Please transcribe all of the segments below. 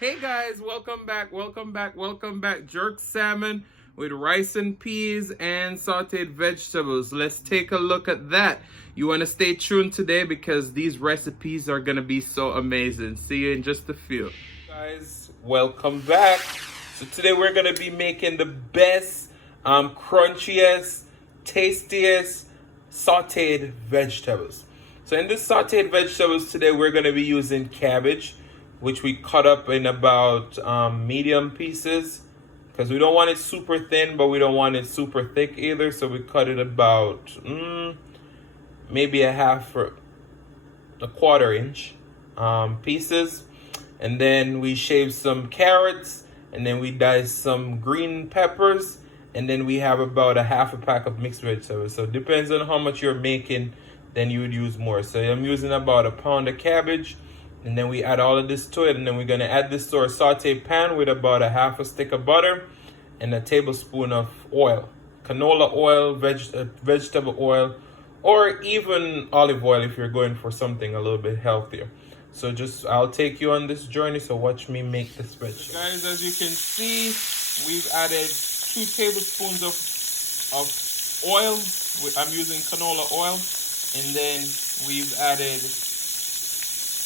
Hey guys, welcome back. Jerk salmon with rice and peas and sauteed vegetables. Let's take a look at that. You want to stay tuned today because these recipes are going to be so amazing. See you in just a few. Guys, welcome back. So today we're going to be making the best, crunchiest, tastiest sauteed vegetables. So in this sauteed vegetables today, we're going to be using cabbage, which we cut up in about medium pieces because we don't want it super thin, but we don't want it super thick either. So we cut it about maybe a quarter inch pieces. And then we shave some carrots, and then we dice some green peppers, and then we have about a half a pack of mixed vegetables. So it depends on how much you're making, then you would use more. So I'm using about a pound of cabbage. And then we add all of this to it, and then we're going to add this to our saute pan with about a half a stick of butter and a tablespoon of oil. Canola oil, vegetable oil, or even olive oil if you're going for something a little bit healthier. So I'll take you on this journey, so watch me make this vegetable. Guys, as you can see, we've added 2 tablespoons of oil. I'm using canola oil. And then we've added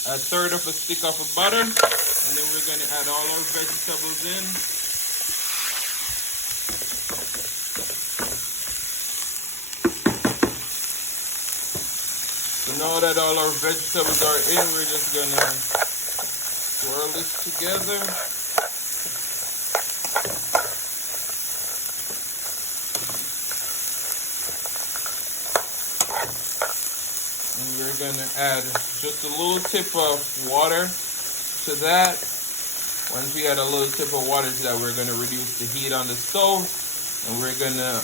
a third of a stick of butter, and then we're going to add all our vegetables in. So now that all our vegetables are in, we're just going to swirl this together. And we're going to add just a little tip of water to that. Once we add a little tip of water to that, we're going to reduce the heat on the stove. And we're going to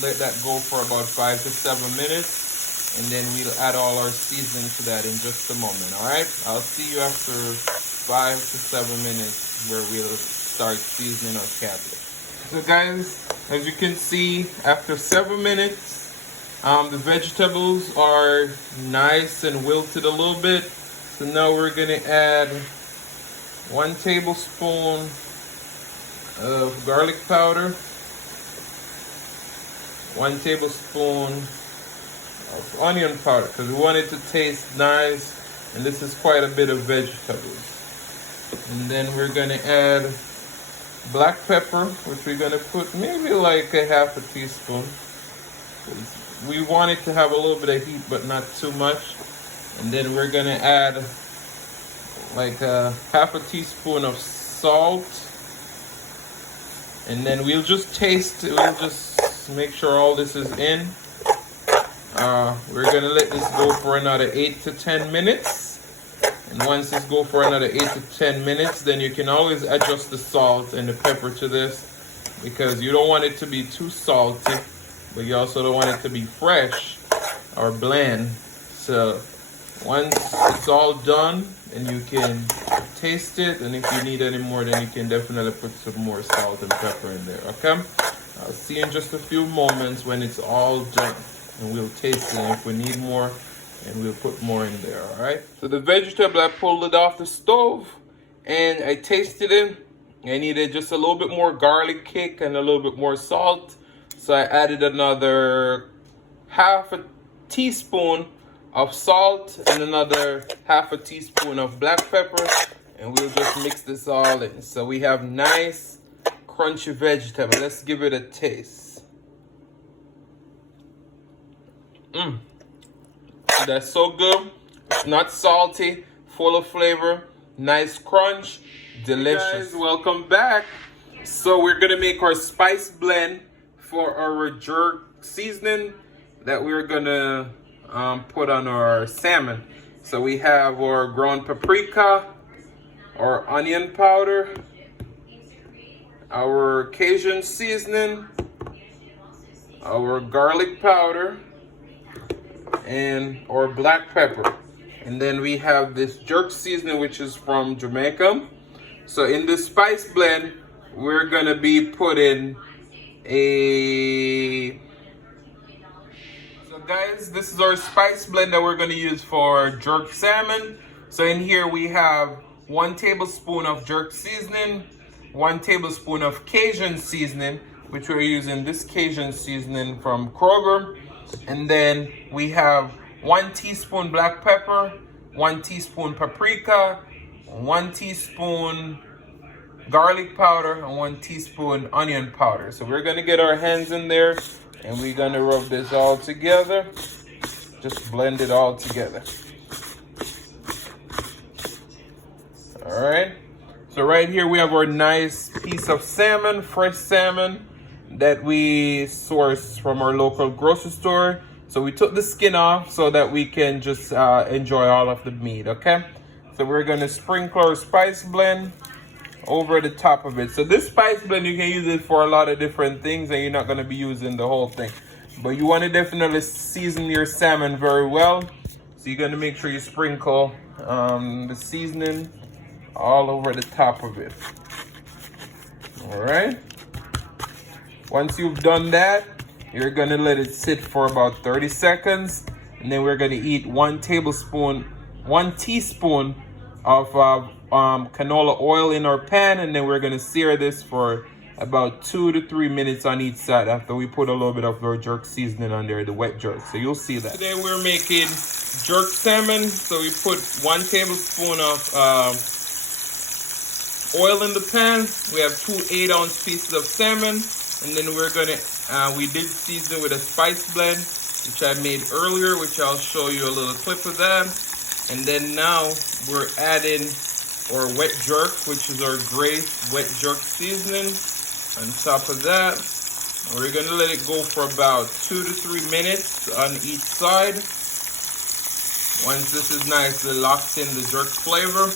let that go for about 5 to 7 minutes. And then we'll add all our seasoning to that in just a moment, all right? I'll see you after 5 to 7 minutes where we'll start seasoning our cabbage. So guys, as you can see, after 7 minutes, the vegetables are nice and wilted a little bit. So now we're going to add 1 tablespoon of garlic powder, 1 tablespoon of onion powder because we want it to taste nice, and this is quite a bit of vegetables. And then we're going to add black pepper, which we're going to put maybe like a half a teaspoon. We want it to have a little bit of heat, but not too much. And then we're gonna add like a half a teaspoon of salt. And then we'll just taste it. We'll just make sure all this is in. We're gonna let this go for another 8 to 10 minutes. And once this go for another 8 to 10 minutes, then you can always adjust the salt and the pepper to this, because you don't want it to be too salty, but you also don't want it to be fresh or bland. So once it's all done, and you can taste it, and if you need any more, then you can definitely put some more salt and pepper in there, okay? I'll see you in just a few moments when it's all done, and we'll taste it, and if we need more, and we'll put more in there, all right? So the vegetable, I pulled it off the stove, and I tasted it. I needed just a little bit more garlic kick and a little bit more salt. So I added another half a teaspoon of salt and another half a teaspoon of black pepper, and we'll just mix this all in. So we have nice crunchy vegetable. Let's give it a taste. That's so good. It's not salty, full of flavor, nice crunch, delicious. Hey guys, welcome back. So we're gonna make our spice blend for our jerk seasoning that we're gonna put on our salmon. So we have our ground paprika, our onion powder, our Cajun seasoning, our garlic powder, and our black pepper. And then we have this jerk seasoning, which is from Jamaica. So in this spice blend, we're gonna be putting So guys, this is our spice blend that we're gonna use for jerk salmon. So in here we have 1 tablespoon of jerk seasoning, 1 tablespoon of Cajun seasoning, which we're using this Cajun seasoning from Kroger. And then we have 1 teaspoon black pepper, 1 teaspoon paprika, 1 teaspoon garlic powder, and 1 teaspoon onion powder. So we're gonna get our hands in there and we're gonna rub this all together. Just blend it all together. All right. So right here we have our nice piece of salmon, fresh salmon that we source from our local grocery store. So we took the skin off so that we can just enjoy all of the meat, okay? So we're gonna sprinkle our spice blend over the top of it. So this spice blend, you can use it for a lot of different things and you're not gonna be using the whole thing. But you wanna definitely season your salmon very well. So you're gonna make sure you sprinkle the seasoning all over the top of it. All right. Once you've done that, you're gonna let it sit for about 30 seconds. And then we're gonna eat 1 teaspoon of canola oil in our pan. And then we're gonna sear this for about 2 to 3 minutes on each side after we put a little bit of our jerk seasoning on there, the wet jerk. So you'll see that. Today we're making jerk salmon. So we put 1 tablespoon of oil in the pan. We have 2 8-ounce pieces of salmon, and then we're gonna we did season with a spice blend which I made earlier, which I'll show you a little clip of that. And then now we're adding our wet jerk, which is our gray wet jerk seasoning on top of that. We're gonna let it go for about 2 to 3 minutes on each side. Once this is nicely locked in the jerk flavor,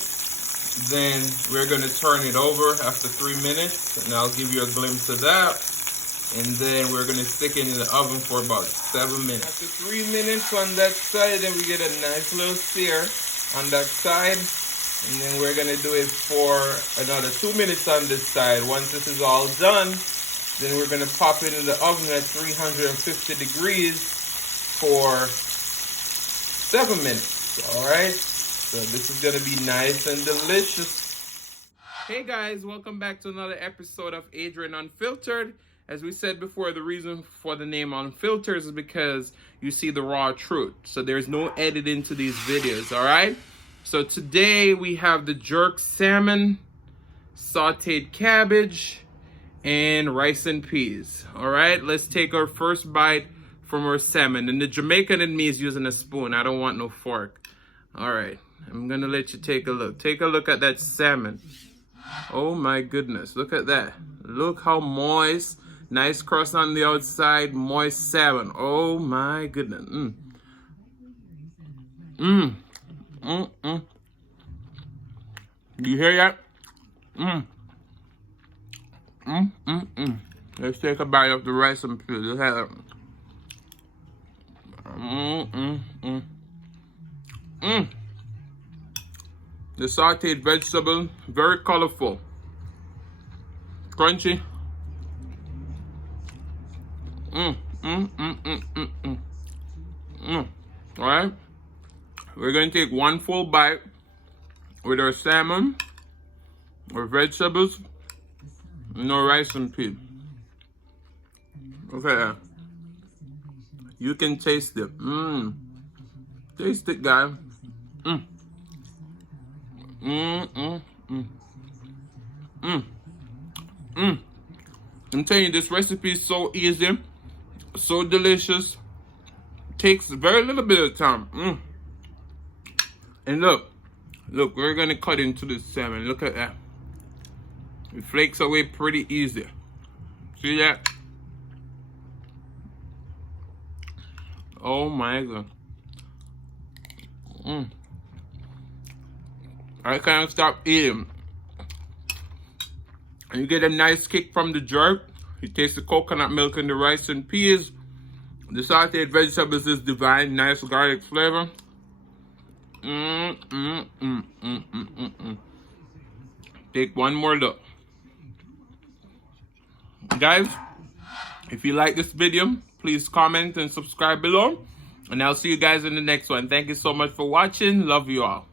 then we're gonna turn it over after 3 minutes, and I'll give you a glimpse of that. And then we're gonna stick it in the oven for about 7 minutes. After 3 minutes on that side, then we get a nice little sear on that side. And then we're gonna do it for another 2 minutes on this side. Once this is all done, then we're gonna pop it in the oven at 350 degrees for 7 minutes, all right? So this is gonna be nice and delicious. Hey guys, welcome back to another episode of Adrian Unfiltered. As we said before, the reason for the name Unfiltered is because you see the raw truth. So there's no editing to these videos, all right? So today we have the jerk salmon, sauteed cabbage, and rice and peas. All right, let's take our first bite from our salmon. And the Jamaican in me is using a spoon. I don't want no fork. All right, I'm gonna let you take a look. Take a look at that salmon. Oh my goodness, look at that. Look how moist. Nice crust on the outside, moist salmon. Oh my goodness. You hear that? Let's take a bite of the rice and peas. Let's have it. The sauteed vegetable, very colorful, crunchy. All right, we're going to take one full bite with our salmon, our vegetables, and our rice and peas. Okay, you can taste it. Taste it, guys. I'm telling you, this recipe is so easy, so delicious. Takes very little bit of time. And look, we're gonna cut into this salmon. Look at that. It flakes away pretty easy. See that? Oh my god. I can't stop eating. And you get a nice kick from the jerk. You taste the coconut milk and the rice and peas. The sauteed vegetables is divine, nice garlic flavor. Take one more look. Guys, if you like this video, please comment and subscribe below. And I'll see you guys in the next one. Thank you so much for watching. Love you all.